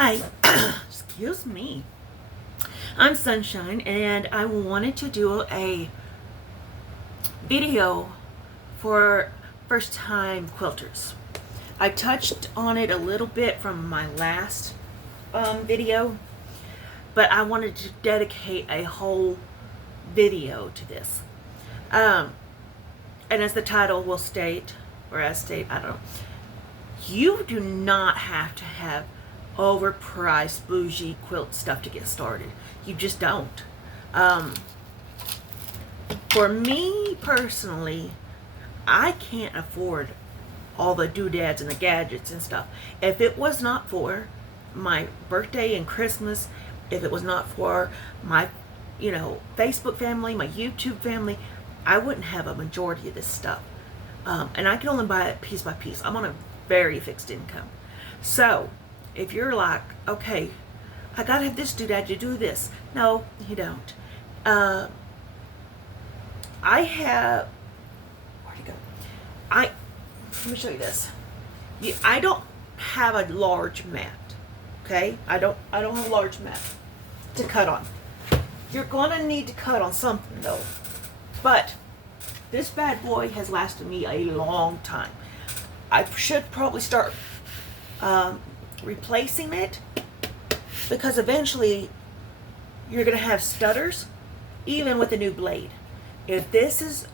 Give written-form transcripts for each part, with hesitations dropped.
Hi, excuse me. I'm Sunshine, and I wanted to do a video for first time quilters. I touched on it a little bit from my last video, but I wanted to dedicate a whole video to this. And as the title will state, or as state, I don't know, you do not have to have overpriced bougie quilt stuff to get started. You just don't. For me personally, I can't afford all the doodads and the gadgets and stuff. If it was not for my birthday and Christmas, if it was not for my, Facebook family, my YouTube family, I wouldn't have a majority of this stuff. And I can only buy it piece by piece. I'm on a very fixed income. So, if you're like, okay, I gotta have this doodad to do this. No, you don't. I have, where'd he go? Let me show you this. I don't have a large mat, okay? I don't have a large mat to cut on. You're gonna need to cut on something though. But this bad boy has lasted me a long time. I should probably start replacing it, because eventually you're going to have stutters even with a new blade. If this is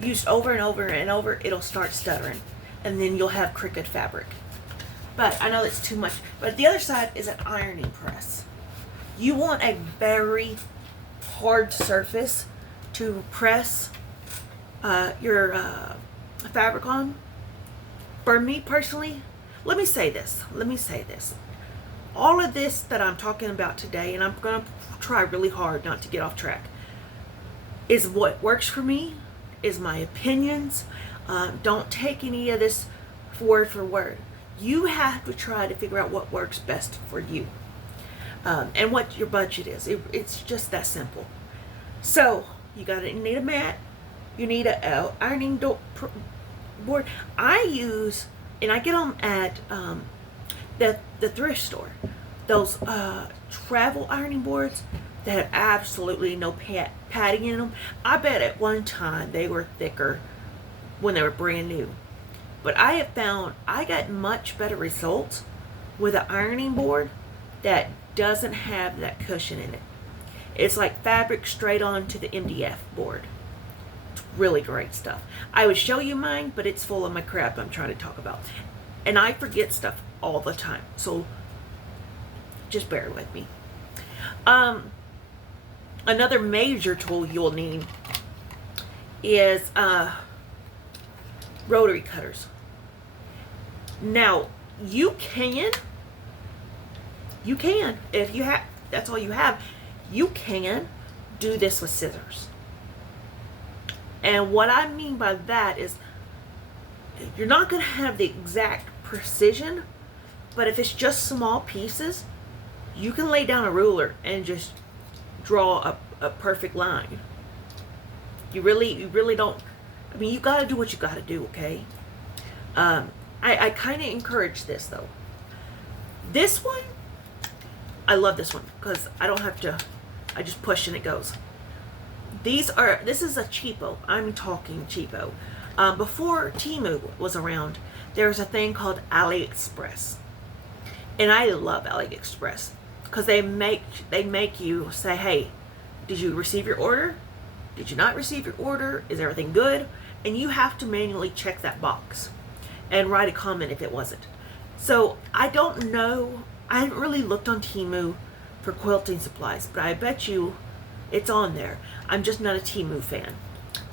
used over and over and over, it'll start stuttering, and then you'll have crooked fabric. But I know that's too much. But the other side is an ironing press. You want a very hard surface to press your fabric on. For me personally, let me say this. All of this that I'm talking about today, and I'm going to try really hard not to get off track, is what works for me, is my opinions. Don't take any of this word for word. You have to try to figure out what works best for you, and what your budget is. It's just that simple. So, you need a mat. You need a ironing board. I use, and I get them at the thrift store, those travel ironing boards that have absolutely no padding in them. I bet at one time they were thicker when they were brand new. But I have found I got much better results with an ironing board that doesn't have that cushion in it. It's like fabric straight onto the MDF board. It's really great stuff. I would show you mine, but it's full of my crap I'm trying to talk about. And I forget stuff all the time. So just bear with me. Another major tool you'll need is rotary cutters. Now, you can, if you have, that's all you have, you can do this with scissors. And what I mean by that is, you're not going to have the exact precision, but if it's just small pieces, you can lay down a ruler and just draw a perfect line. You really don't, I mean, you got to do what you got to do, okay? I kind of encourage this though. This one, I love this one because I don't have to, I just push and it goes. This is a cheapo. I'm talking cheapo. Before Temu was around, there was a thing called AliExpress. And I love AliExpress because they make you say, hey, did you receive your order? Did you not receive your order? Is everything good? And you have to manually check that box and write a comment if it wasn't. So I don't know. I haven't really looked on Temu for quilting supplies, but I bet you it's on there. I'm just not a Temu fan.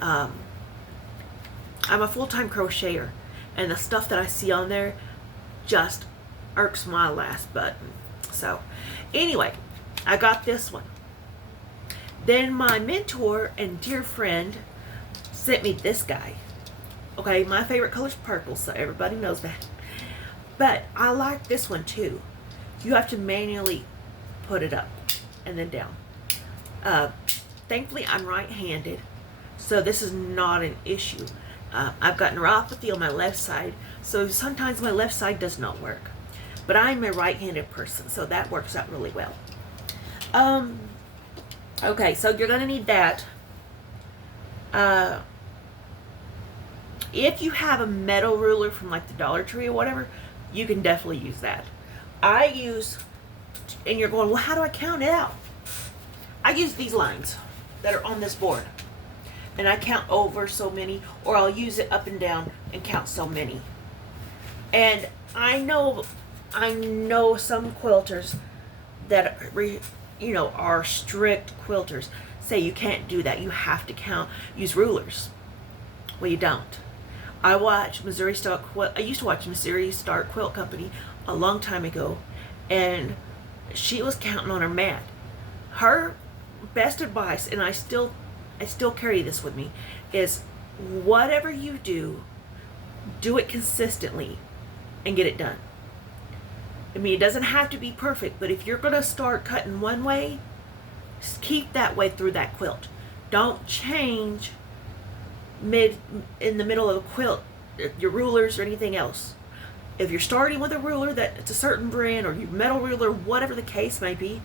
I'm a full-time crocheter, and the stuff that I see on there just irks my last button. So anyway, I got this one. Then my mentor and dear friend sent me this guy. Okay, my favorite color is purple, so everybody knows that. But I like this one too. You have to manually put it up and then down. Thankfully, I'm right-handed, so this is not an issue. I've got neuropathy on my left side, so sometimes my left side does not work. But I'm a right-handed person, so that works out really well. Okay, so you're going to need that. If you have a metal ruler from like the Dollar Tree or whatever, you can definitely use that. I use, and you're going, well, how do I count it out? I use these lines that are on this board. And I count over so many, or I'll use it up and down and count so many. And I know some quilters that are strict quilters say you can't do that. You have to use rulers. Well, you don't. I used to watch Missouri Star Quilt Company a long time ago, and she was counting on her mat. Her best advice, and I still carry this with me, is whatever you do it consistently and get it done. I mean, it doesn't have to be perfect, but if you're going to start cutting one way, keep that way through that quilt. Don't change in the middle of a quilt, your rulers or anything else. If you're starting with a ruler that it's a certain brand, or your metal ruler, whatever the case may be,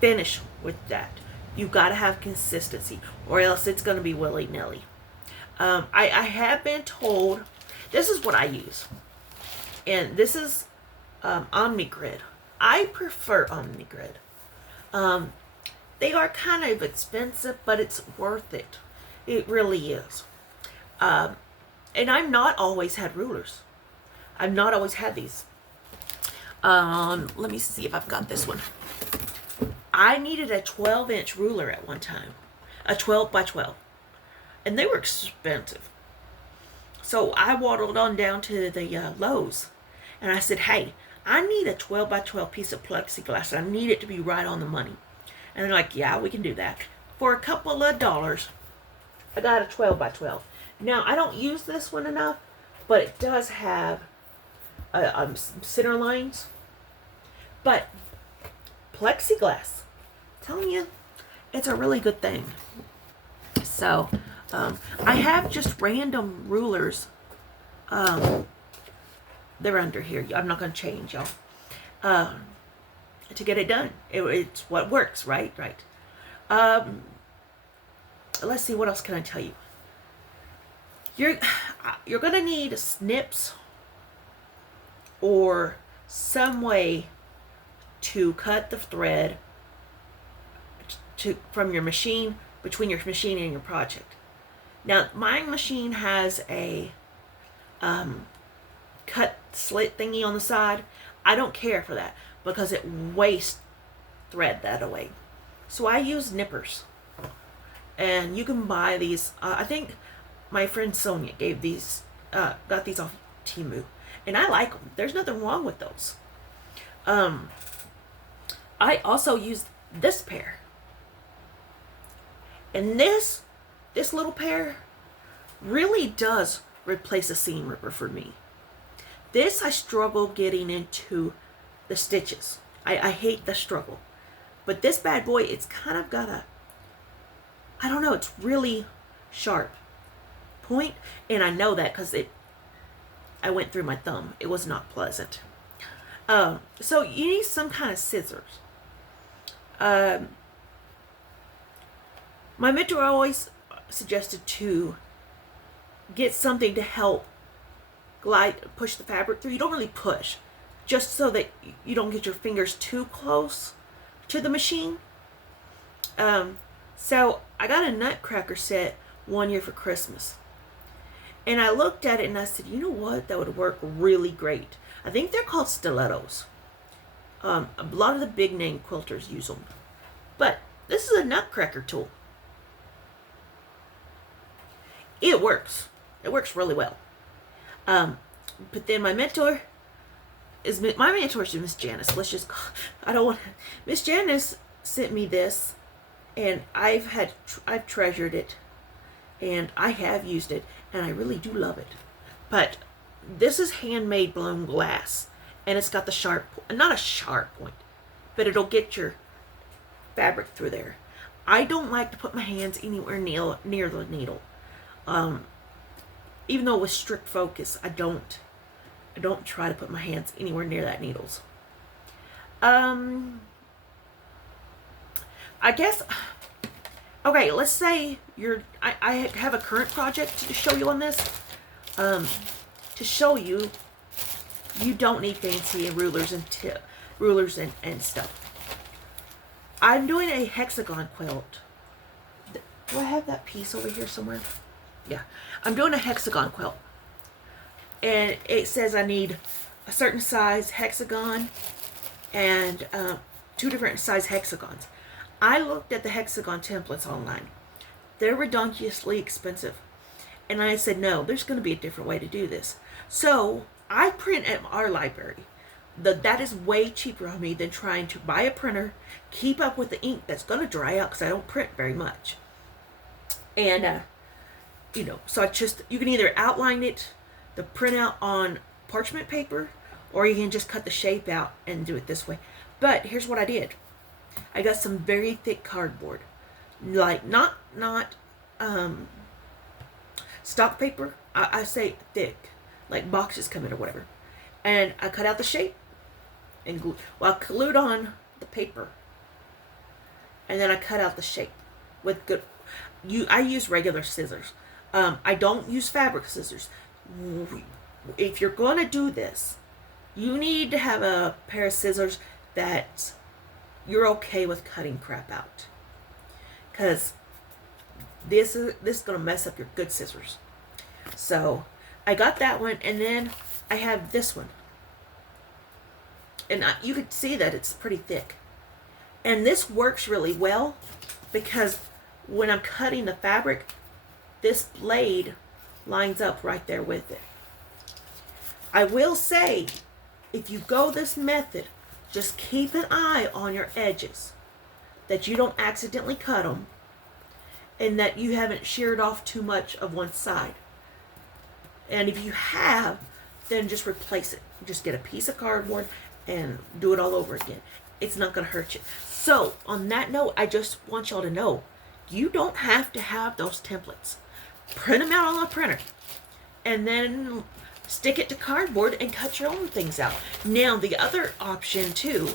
finish with that. You've got to have consistency, or else it's going to be willy-nilly. I have been told, this is what I use, and this is OmniGrid. I prefer OmniGrid. They are kind of expensive, but it's worth it. It really is. And I've not always had rulers. I've not always had these. Let me see if I've got this one. I needed a 12-inch ruler at one time. A 12 by 12. And they were expensive. So I waddled on down to the Lowe's. And I said, hey, I need a 12 by 12 piece of plexiglass. I need it to be right on the money. And they're like, yeah, we can do that. For a couple of dollars, I got a 12 by 12. Now, I don't use this one enough, but it does have some center lines. But plexiglass, I'm telling you, it's a really good thing. So, I have just random rulers. They're under here. I'm not going to change, y'all. To get it done. It's what works, right? Right. Let's see, what else can I tell you? You're going to need snips or some way to cut the thread from your machine, between your machine and your project. Now, my machine has a cut slit thingy on the side. I don't care for that because it wastes thread that away. So I use nippers. And you can buy these. I think my friend Sonia got these off Temu. And I like them. There's nothing wrong with those. I also use this pair. And this little pair really does replace a seam ripper for me. This, I struggle getting into the stitches. I hate the struggle. But this bad boy, it's kind of got I don't know, it's really sharp point. And I know that because I went through my thumb. It was not pleasant. So you need some kind of scissors. My mentor always suggested to get something to help push the fabric through. You don't really push, just so that you don't get your fingers too close to the machine. So I got a nutcracker set one year for Christmas. And I looked at it and I said, you know what? That would work really great. I think they're called stilettos. A lot of the big name quilters use them. But this is a nutcracker tool. It works. It works really well. But then my mentor is Miss Janice. Miss Janice sent me this, and I've treasured it, and I have used it, and I really do love it. But this is handmade blown glass, and it's got the not a sharp point, but it'll get your fabric through there. I don't like to put my hands anywhere near the needle. Even though with strict focus, I don't don't try to put my hands anywhere near that needles. I guess, okay, let's say I have a current project to show you on this. To show you, you don't need fancy rulers and stuff. I'm doing a hexagon quilt. Do I have that piece over here somewhere? Yeah. I'm doing a hexagon quilt. And it says I need a certain size hexagon and 2 different size hexagons. I looked at the hexagon templates online. They're redonkulously expensive. And I said, no, there's going to be a different way to do this. So I print at our library. That is way cheaper on me than trying to buy a printer, keep up with the ink that's going to dry out because I don't print very much. And, so you can either outline it, the printout on parchment paper, or you can just cut the shape out and do it this way. But here's what I did. I got some very thick cardboard, like not stock paper. I say thick, like boxes come in or whatever. And I cut out the shape and glue. Well, I glued on the paper, and then I cut out the shape with good. I use regular scissors. I don't use fabric scissors. If you're going to do this, you need to have a pair of scissors that you're okay with cutting crap out, because this is going to mess up your good scissors. So I got that one, and then I have this one, and you can see that it's pretty thick. And this works really well because when I'm cutting the fabric, this blade lines up right there with it. I will say, if you go this method, just keep an eye on your edges, that you don't accidentally cut them, and that you haven't sheared off too much of one side. And if you have, then just replace it. Just get a piece of cardboard and do it all over again. It's not going to hurt you. So, on that note, I just want y'all to know, you don't have to have those templates. Print them out on a printer, and then stick it to cardboard and cut your own things out. Now, the other option, too,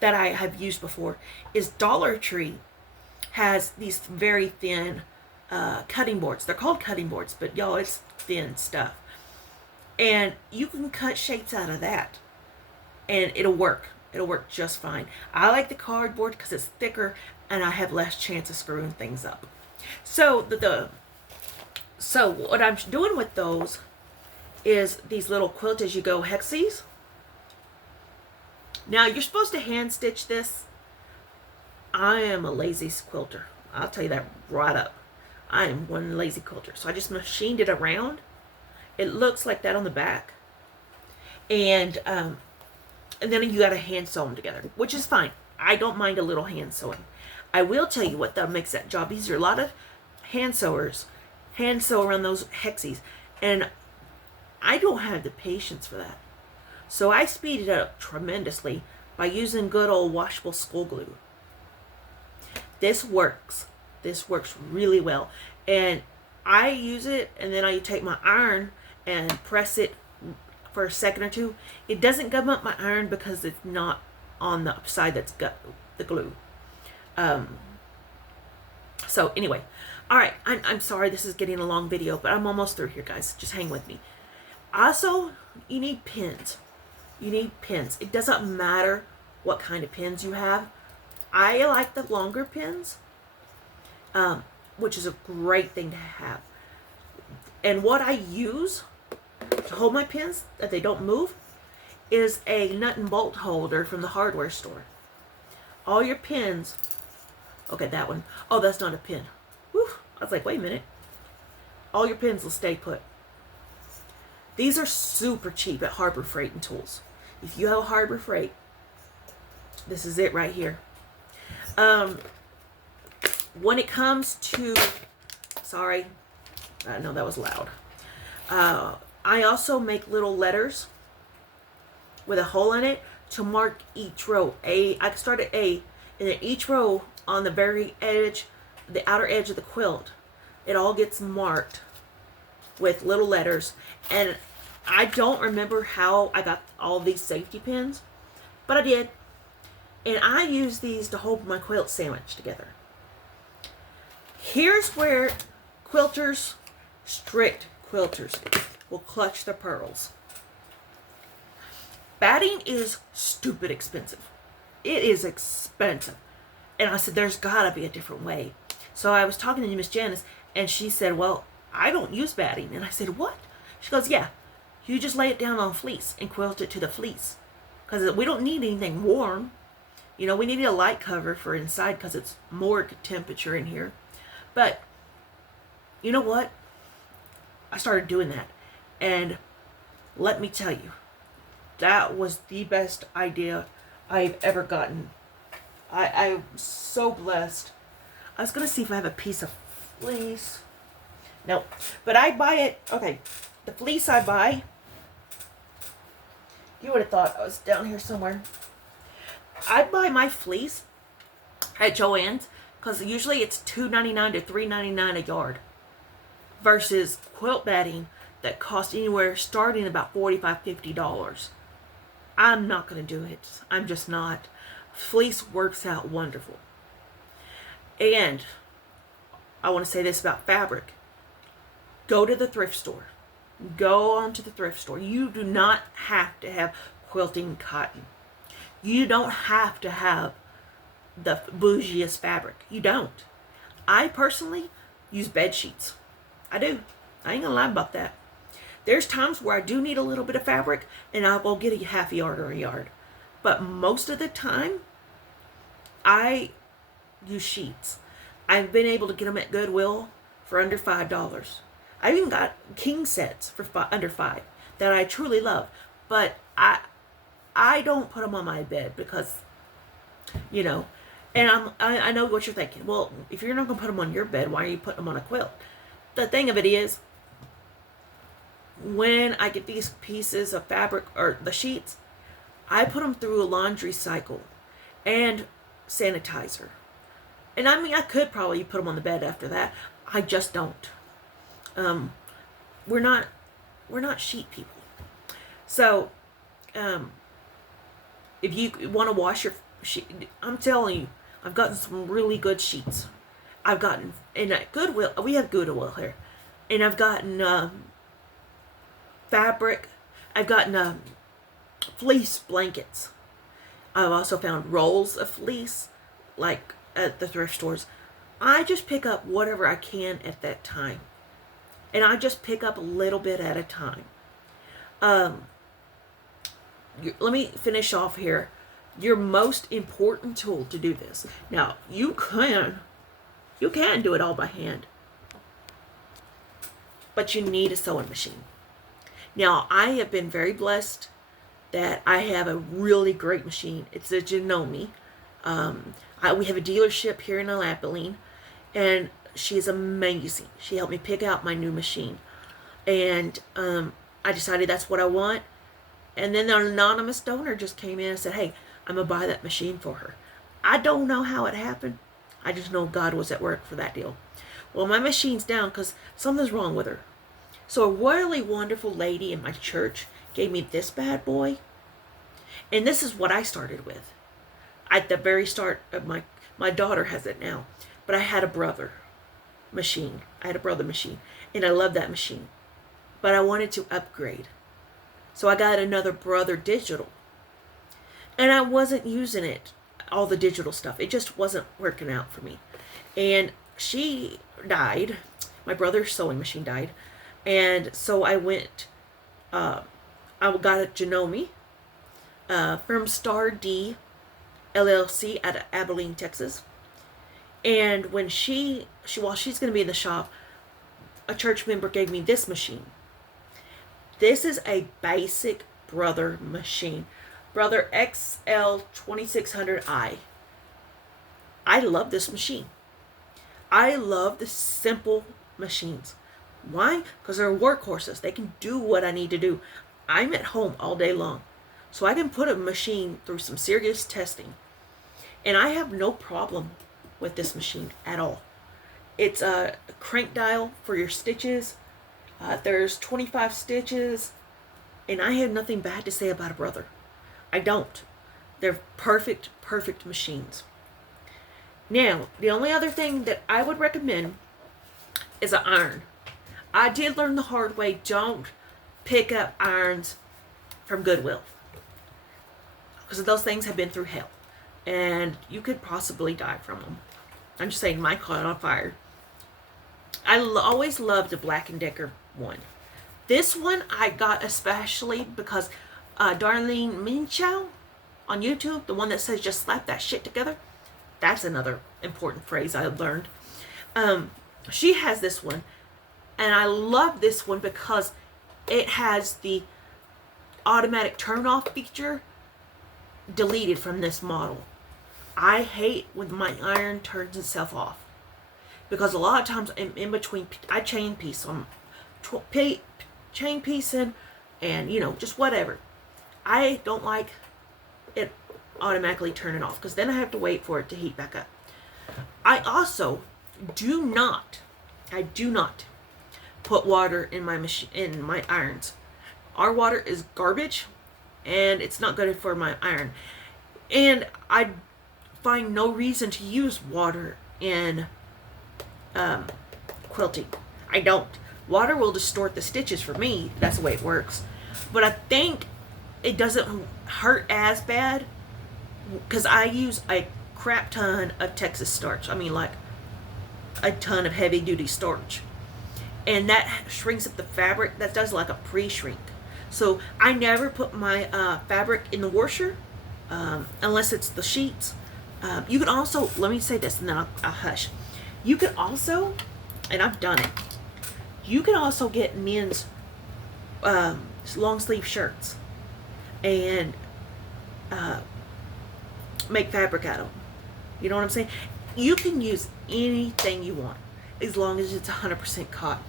that I have used before is Dollar Tree has these very thin cutting boards. They're called cutting boards, but y'all, it's thin stuff. And you can cut shapes out of that, and it'll work. It'll work just fine. I like the cardboard because it's thicker and I have less chance of screwing things up. So so what I'm doing with those is these little quilt as you go hexies. Now you're supposed to hand stitch this. I am a lazy quilter. I'll tell you that right up. I am one lazy quilter. So I just machined it around. It looks like that on the back. And then you got to hand sew them together, which is fine. I don't mind a little hand sewing. I will tell you what that makes that job easier. A lot of hand sewers hand sew around those hexies, and I don't have the patience for that. So I speed it up tremendously by using good old washable school glue. This works. This works really well. And I use it, and then I take my iron and press it for a second or two. It doesn't gum up my iron because it's not on the side that's got the glue. So anyway, all right, I'm sorry this is getting a long video, but I'm almost through here, guys. Just hang with me. Also, you need pins. You need pins. It doesn't matter what kind of pins you have. I like the longer pins, which is a great thing to have. And what I use to hold my pins, that they don't move, is a nut and bolt holder from the hardware store. All your pins, okay, that one. Oh, that's not a pin. Whew, I was like, wait a minute. All your pins will stay put. These are super cheap at Harbor Freight and Tools. If you have Harbor Freight, this is it right here. When it comes to, sorry, I know that was loud. I also make little letters with a hole in it to mark each row. I start at A, and then each row on the very edge, the outer edge of the quilt, it all gets marked with little letters. And I don't remember how I got all these safety pins, but I did. And I use these to hold my quilt sandwich together. Here's where quilters, strict quilters, will clutch their pearls. Batting is stupid expensive. It is expensive. And I said, there's gotta be a different way. So I was talking to Miss Janice, and she said, well, I don't use batting. And I said, what? She goes, yeah, you just lay it down on fleece and quilt it to the fleece. Because we don't need anything warm. You know, we needed a light cover for inside because it's more temperature in here. But, you know what? I started doing that. And let me tell you, that was the best idea I've ever gotten. I'm so blessed. I was going to see if I have a piece of fleece. No. But I buy it. Okay. The fleece I buy. You would have thought I was down here somewhere. I buy my fleece at Joann's because usually it's $2.99 to $3.99 a yard versus quilt batting that costs anywhere starting about $45, $50. I'm not going to do it. I'm just not. Fleece works out wonderful. And I want to say this about fabric. Go to the thrift store. Go on to the thrift store. You do not have to have quilting cotton. You don't have to have the bougiest fabric. You don't. I personally use bed sheets. I do. I ain't gonna lie about that. There's times where I do need a little bit of fabric and I will get a half yard or a yard. But most of the time, I use sheets. I've been able to get them at Goodwill for under $5. I even got king sets for under $5 that I truly love. But I don't put them on my bed because, you know, and I know what you're thinking. Well, if you're not going to put them on your bed, why are you putting them on a quilt? The thing of it is, when I get these pieces of fabric or the sheets, I put them through a laundry cycle and sanitizer. And I mean, I could probably put them on the bed after that. I just don't. We're not sheet people. So, if you want to wash your sheet, I'm telling you, I've gotten some really good sheets. I've gotten, and at Goodwill, we have Goodwill here, and I've gotten fabric. I've gotten fleece blankets. I've also found rolls of fleece, like at the thrift stores. I just pick up whatever I can at that time. And I just pick up a little bit at a time. Let me finish off here. Your most important tool to do this. Now, you can do it all by hand. But you need a sewing machine. Now, I have been very blessed that I have a really great machine. It's a Janome. We have a dealership here in Alapaline, and she's amazing. She helped me pick out my new machine. And I decided that's what I want. And then an anonymous donor just came in and said, hey, I'm going to buy that machine for her. I don't know how it happened. I just know God was at work for that deal. Well, my machine's down because something's wrong with her. So a really wonderful lady in my church gave me this bad boy. And this is what I started with. At the very start of my daughter has it now. But I had a brother machine. And I love that machine. But I wanted to upgrade. So I got another brother digital. And I wasn't using it, all the digital stuff. It just wasn't working out for me. And she died. My brother's sewing machine died. And so I went, I got a Janome from Star D LLC out of Abilene, Texas. And when while she's going to be in the shop, a church member gave me this machine. This is a basic brother machine. Brother XL2600i. I love this machine. I love the simple machines. Why? Because they're workhorses. They can do what I need to do. I'm at home all day long. So I can put a machine through some serious testing. And I have no problem with this machine at all. It's a crank dial for your stitches. There's 25 stitches. And I have nothing bad to say about a brother. I don't. They're perfect, perfect machines. Now, the only other thing that I would recommend is an iron. I did learn the hard way, don't pick up irons from Goodwill, because those things have been through hell, and you could possibly die from them. I'm just saying, mine caught on fire. I always loved the Black & Decker one. This one I got especially because Darlene Minchow on YouTube, the one that says just slap that shit together, that's another important phrase I learned. She has this one, and I love this one because it has the automatic turn off feature deleted from this model. I hate when my iron turns itself off, because a lot of times in between I chain piece on chain piecing and just whatever. I don't like it automatically turning off, because then I have to wait for it to heat back up. I also do not put water in my irons. Our water is garbage, and it's not good for my iron. And I find no reason to use water in quilting. I don't. Water will distort the stitches for me. That's the way it works. But I think it doesn't hurt as bad because I use a crap ton of Texas starch. I mean, like a ton of heavy duty starch. And that shrinks up the fabric. That does like a pre-shrink. So I never put my fabric in the washer unless it's the sheets. You can also, let me say this and then I'll hush. You can also, and I've done it, you can also get men's long sleeve shirts and make fabric out of them. You know what I'm saying? You can use anything you want as long as it's 100% cotton.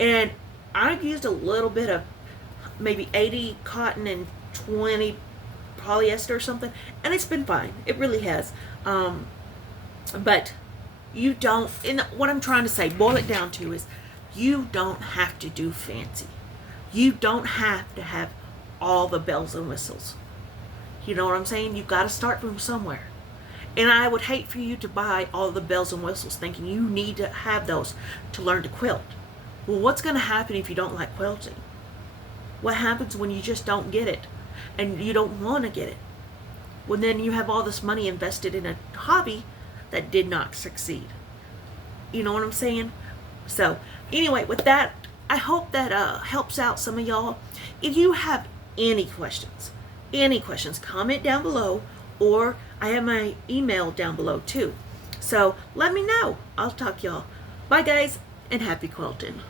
And I've used a little bit of maybe 80 cotton and 20 polyester or something, and it's been fine. It really has. But you don't, and what I'm trying to say, boil it down to, is you don't have to do fancy. You don't have to have all the bells and whistles. You know what I'm saying? You've got to start from somewhere. And I would hate for you to buy all the bells and whistles thinking you need to have those to learn to quilt. Well, what's going to happen if you don't like quilting? What happens when you just don't get it and you don't want to get it? Well, then you have all this money invested in a hobby that did not succeed. You know what I'm saying? So anyway, with that, I hope that helps out some of y'all. If you have any questions, comment down below, or I have my email down below too. So let me know. I'll talk y'all. Bye guys, and happy quilting.